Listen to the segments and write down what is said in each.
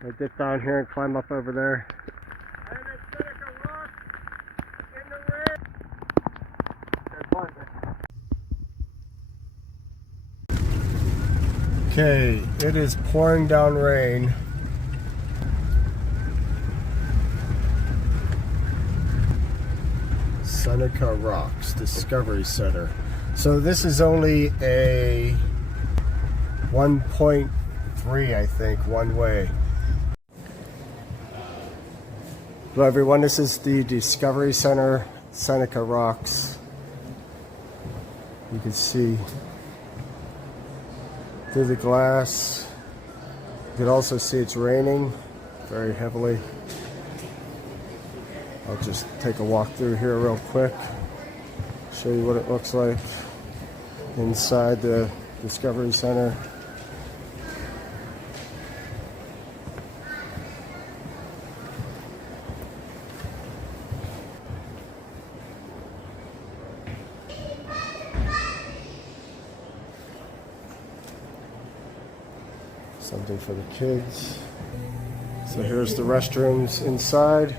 I dip down here and climb up over there. And it's Seneca Rocks in the rain. Okay, it is pouring down rain. Seneca Rocks Discovery Center. So this is only a 1.3, I think, one way. Hello everyone, this is the Discovery Center, Seneca Rocks. You can see through the glass. You can also see it's raining very heavily. I'll just take a walk through here real quick, show you what it looks like inside the Discovery Center. Something for the kids. So here's the restrooms inside.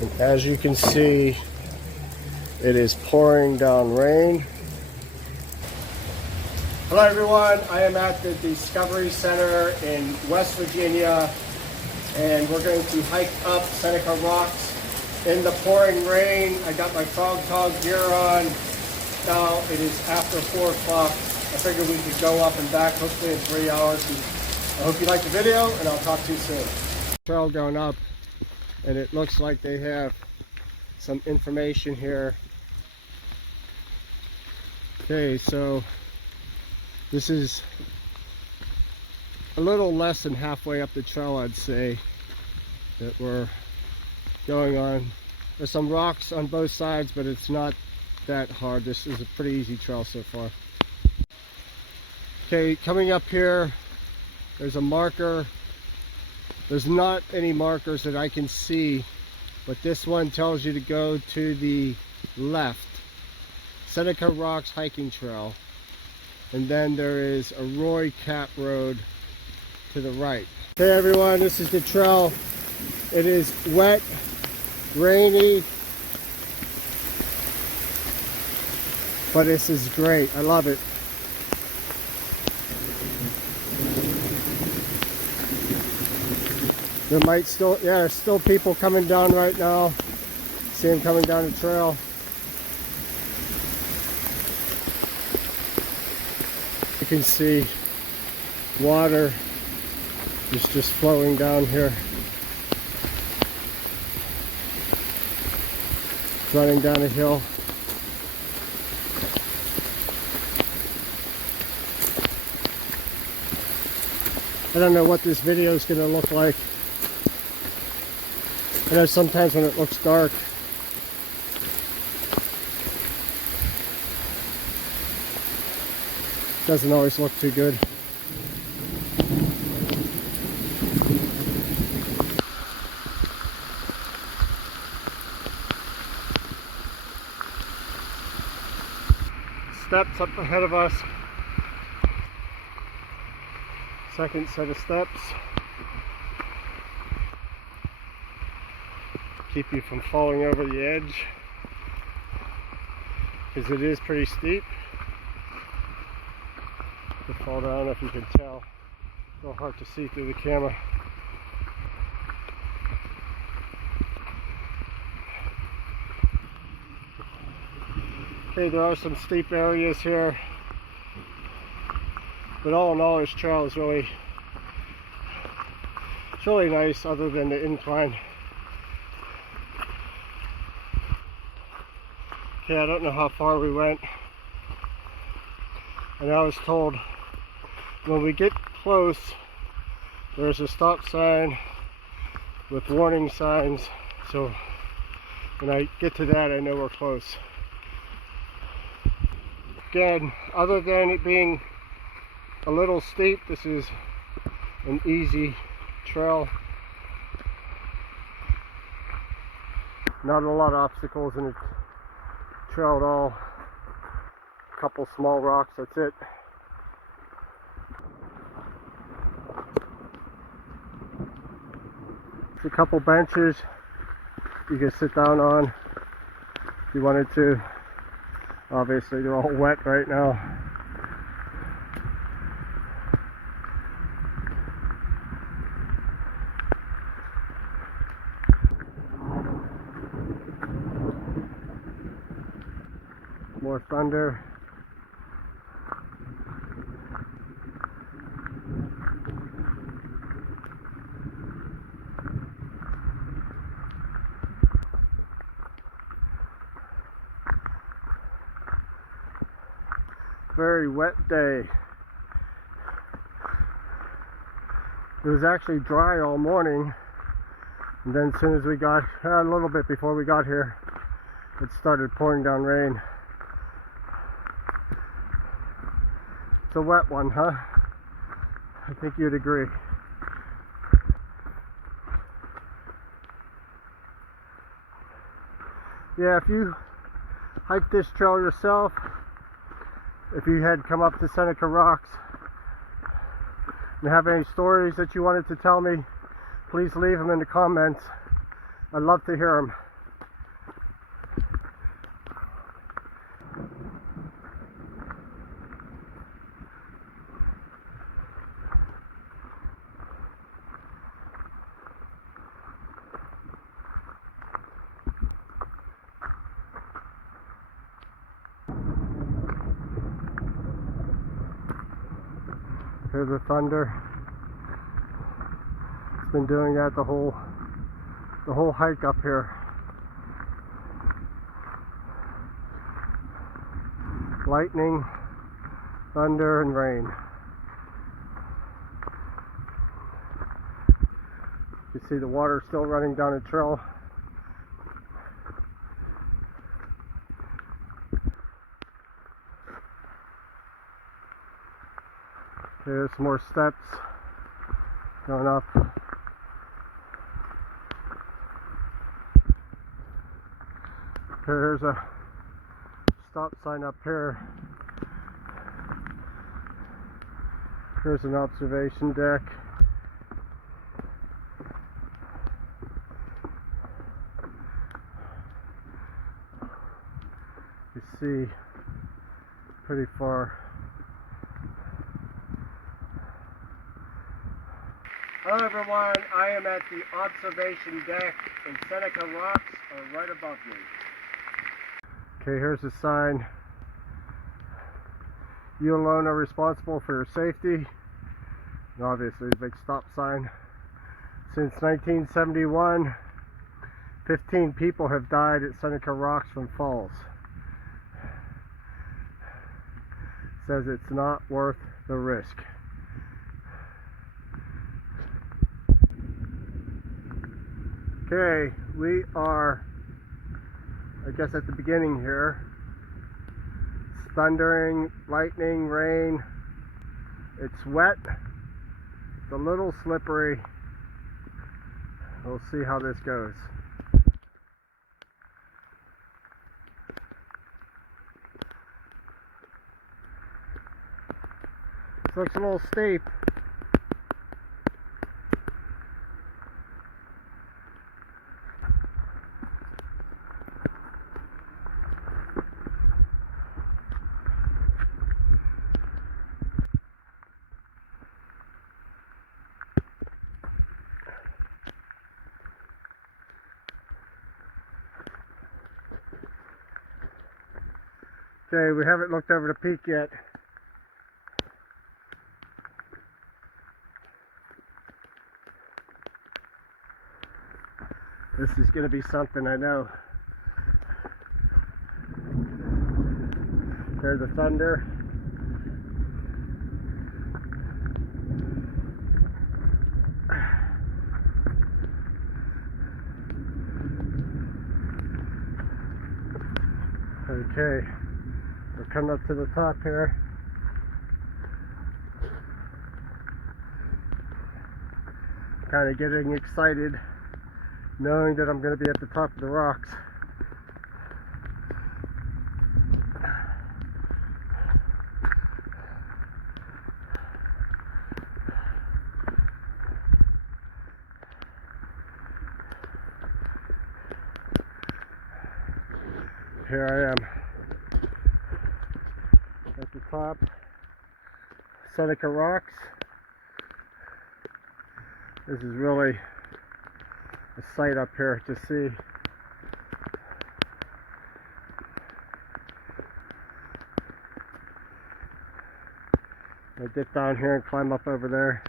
And as you can see, it is pouring down rain. Hello everyone, I am at the Discovery Center in West Virginia, and we're going to hike up Seneca Rocks in the pouring rain. I got my frog tog gear on. Now it is after 4 o'clock. I figured we could go up and back hopefully in 3 hours. And I hope you liked the video, and I'll talk to you soon. Trail going up, and it looks like they have some information here. Okay, so this is a little less than halfway up the trail, I'd say, that we're going on. There's some rocks on both sides, but it's not that hard. This is a pretty easy trail so far. Okay, coming up here, there's a marker. There's not any markers that I can see, but this one tells you to go to the left. Seneca Rocks hiking trail. And then there is a Roy Cap Road to the right. Okay everyone, this is the trail. It is wet, rainy, but this is great. I love it. There might still, yeah, there's still people coming down right now. See them coming down the trail. You can see water is just flowing down here. Running down a hill. I don't know what this video is going to look like. I know sometimes when it looks dark, it doesn't always look too good. Steps up ahead of us. Second set of steps. Keep you from falling over the edge, because it is pretty steep. You could fall down if you can tell. A little hard to see through the camera. Okay, there are some steep areas here, but all in all, this trail is really nice, other than the incline. Okay, I don't know how far we went, and I was told when we get close, there's a stop sign with warning signs, so when I get to that, I know we're close. Again, other than it being a little steep, this is an easy trail. Not a lot of obstacles in the trail at all. couple small rocks, that's it. A couple benches you can sit down on if you wanted to. Obviously they're all wet right now. More thunder. Very wet day. It was actually dry all morning, and then as soon as we got a little bit before we got here, it started pouring down rain. It's a wet one, huh? I think you'd agree. Yeah, if you hike this trail yourself, if you had come up to Seneca Rocks and have any stories that you wanted to tell me, please leave them in the comments. I'd love to hear them. Hear the thunder. It's been doing that the whole hike up here. Lightning, thunder, and rain. You see the water still running down the trail. There's more steps going up. There's a stop sign up here. Here's an observation deck. You see pretty far. Hello everyone, I am at the observation deck and Seneca Rocks are right above me. Okay, here's a sign. You alone are responsible for your safety. And obviously a big stop sign. Since 1971, 15 people have died at Seneca Rocks from falls. Says it's not worth the risk. Okay, we are, I guess, at the beginning here. It's thundering, lightning, rain. It's wet. It's a little slippery. We'll see how this goes. This looks a little steep. Okay, we haven't looked over the peak yet. This is going to be something, I know. There's the thunder. Okay, we're coming up to the top here. Kind of getting excited knowing that I'm going to be at the top of the rocks. Here I am at the top, Seneca Rocks. This is really a sight up here to see. I dip down here and climb up over there.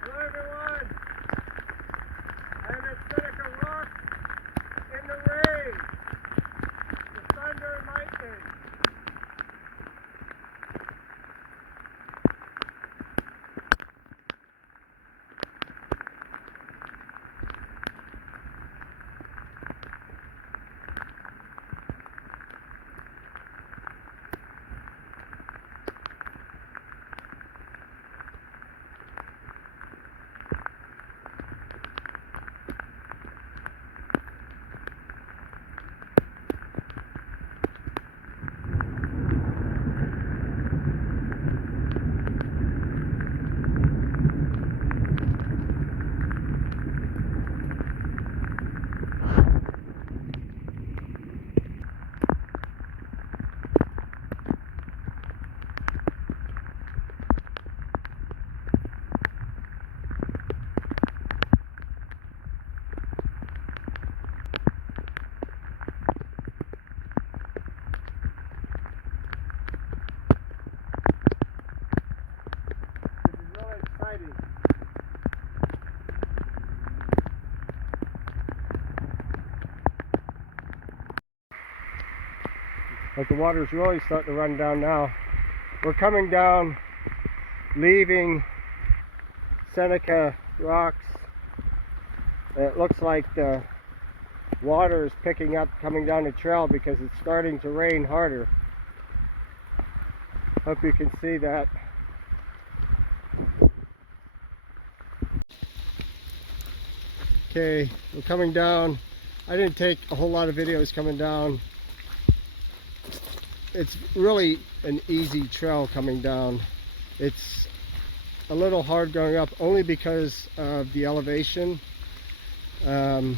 Hello everyone, I'm at Seneca Rocks in the rain, the thunder and lightning. But the water's really starting to run down now. We're coming down, leaving Seneca Rocks. It looks like the water is picking up coming down the trail because it's starting to rain harder. Hope you can see that. Okay, we're coming down. I didn't take a whole lot of videos coming down. It's really an easy trail coming down. It's a little hard going up only because of the elevation. But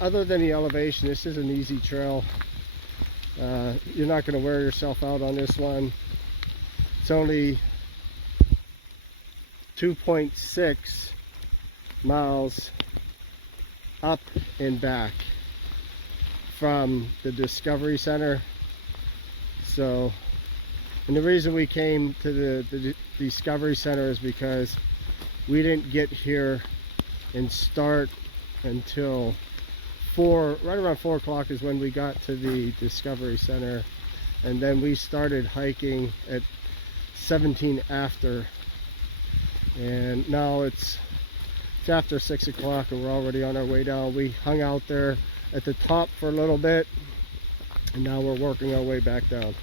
other than the elevation, this is an easy trail. You're not going to wear yourself out on this one. It's only 2.6 miles up and back from the Discovery Center. So, and the reason we came to the Discovery Center is because we didn't get here and start until right around 4 o'clock is when we got to the Discovery Center, and then we started hiking at 17 after, and now it's after 6 o'clock and we're already on our way down. We hung out there at the top for a little bit, and now we're working our way back down.